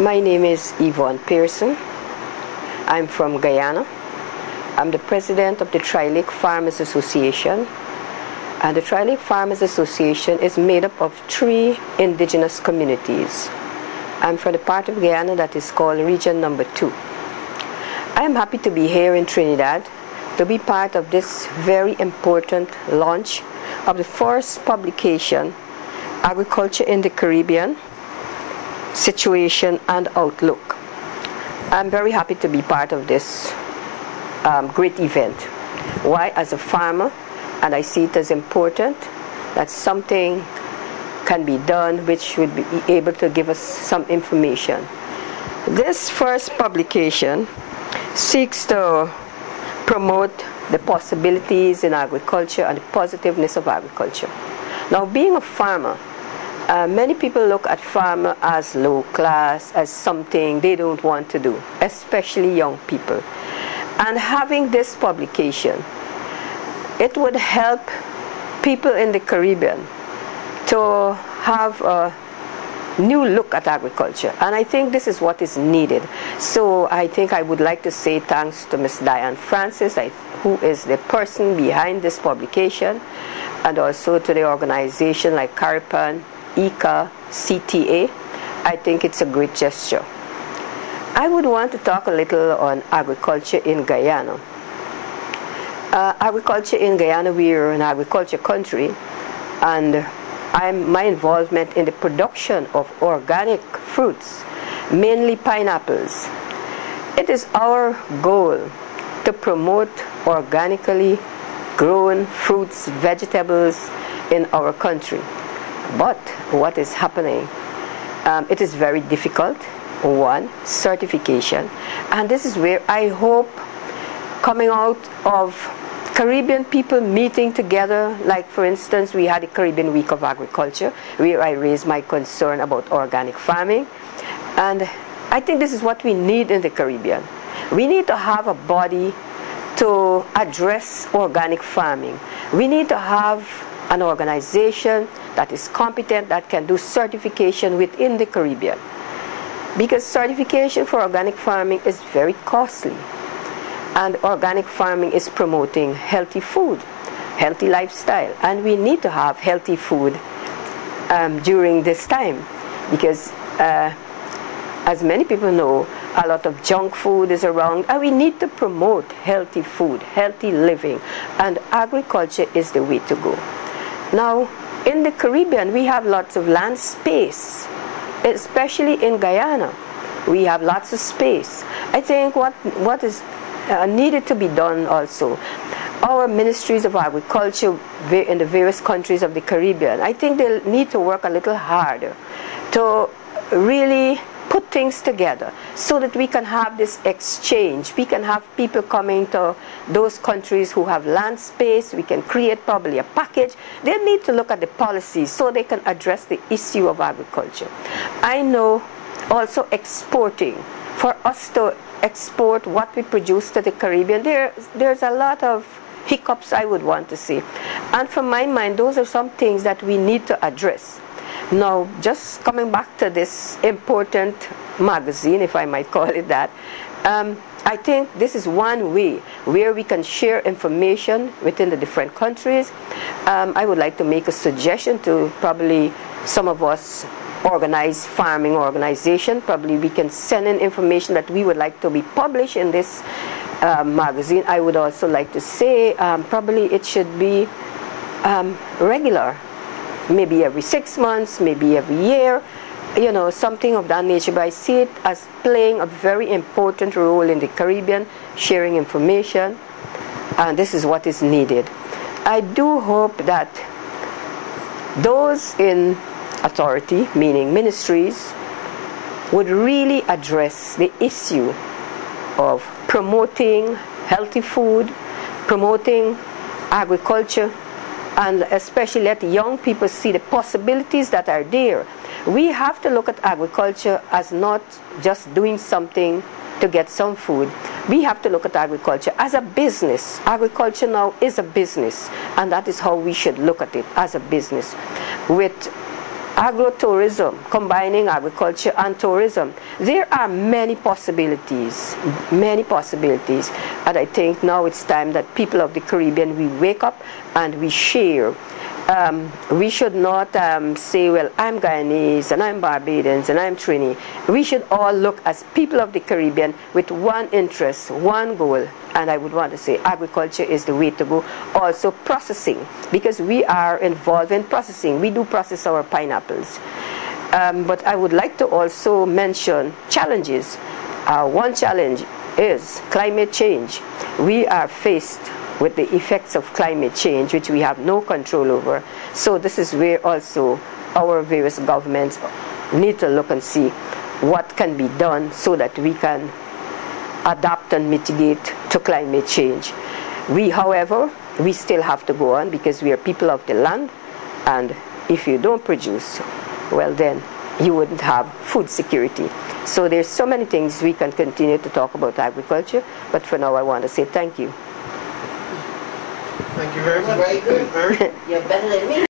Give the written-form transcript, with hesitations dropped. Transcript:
My name is Yvonne Pearson. I'm from Guyana. I'm the president of the Tri-Lake Farmers Association. And the Tri-Lake Farmers Association is made up of 3 indigenous communities. I'm from the part of Guyana that is called Region Number 2. I am happy to be here in Trinidad to be part of this very important launch of the first publication, Agriculture in the Caribbean, Situation and Outlook. I'm very happy to be part of this great event. Why? As a farmer, and I see it as important that something can be done which would be able to give us some information. This first publication seeks to promote the possibilities in agriculture and the positiveness of agriculture. Now, being a farmer, many people look at farmer as low class, as something they don't want to do, especially young people. And having this publication, it would help people in the Caribbean to have a new look at agriculture. And I think this is what is needed. So I think I would like to say thanks to Ms. Diane Francis, who is the person behind this publication, and also to the organization like CARIPAN, ICA, CTA. I think it's a great gesture. I would want to talk a little on agriculture in Guyana. Agriculture in Guyana, we are an agriculture country, and my involvement in the production of organic fruits, mainly pineapples. It is our goal to promote organically grown fruits, vegetables in our country. But what is happening? It is very difficult. 1, certification. And this is where I hope, coming out of Caribbean people meeting together, like for instance, we had a Caribbean Week of Agriculture, where I raised my concern about organic farming. And I think this is what we need in the Caribbean. We need to have a body to address organic farming. We need to have an organization that is competent, that can do certification within the Caribbean. Because certification for organic farming is very costly. And organic farming is promoting healthy food, healthy lifestyle. And we need to have healthy food during this time. Because as many people know, a lot of junk food is around, and we need to promote healthy food, healthy living. And agriculture is the way to go. Now, in the Caribbean, we have lots of land space, especially in Guyana. We have lots of space. I think what is needed to be done also, our ministries of agriculture in the various countries of the Caribbean, I think they'll need to work a little harder to really put things together so that we can have this exchange. We can have people coming to those countries who have land space. We can create probably a package. They need to look at the policies so they can address the issue of agriculture. I know also exporting, for us to export what we produce to the Caribbean, there's a lot of hiccups, I would want to say. And from my mind, those are some things that we need to address. Now, just coming back to this important magazine, if I might call it that, I think this is one way where we can share information within the different countries. I would like to make a suggestion to probably some of us organized farming organization. Probably we can send in information that we would like to be published in this magazine. I would also like to say probably it should be regular. Maybe every 6 months, maybe every year, you know, something of that nature. But I see it as playing a very important role in the Caribbean, sharing information, and this is what is needed. I do hope that those in authority, meaning ministries, would really address the issue of promoting healthy food, promoting agriculture, and especially let young people see the possibilities that are there. We have to look at agriculture as not just doing something to get some food. We have to look at agriculture as a business. Agriculture now is a business, and that is how we should look at it, as a business, with Agrotourism, combining agriculture and tourism. There are many possibilities, and I think now it's time that people of the Caribbean, we wake up and we share. We should not say, well, I'm Guyanese and I'm Barbadians and I'm Trini. We should all look as people of the Caribbean with one interest, one goal, and I would want to say agriculture is the way to go. Also processing, because we are involved in processing. We do process our pineapples. But I would like to also mention challenges. One challenge is climate change. We are faced with the effects of climate change, which we have no control over. So this is where also our various governments need to look and see what can be done so that we can adapt and mitigate to climate change. We, however, we still have to go on because we are people of the land, and if you don't produce, well then you wouldn't have food security. So there's so many things we can continue to talk about agriculture, but for now I want to say thank you. Thank you very much. Very good. You're better than me.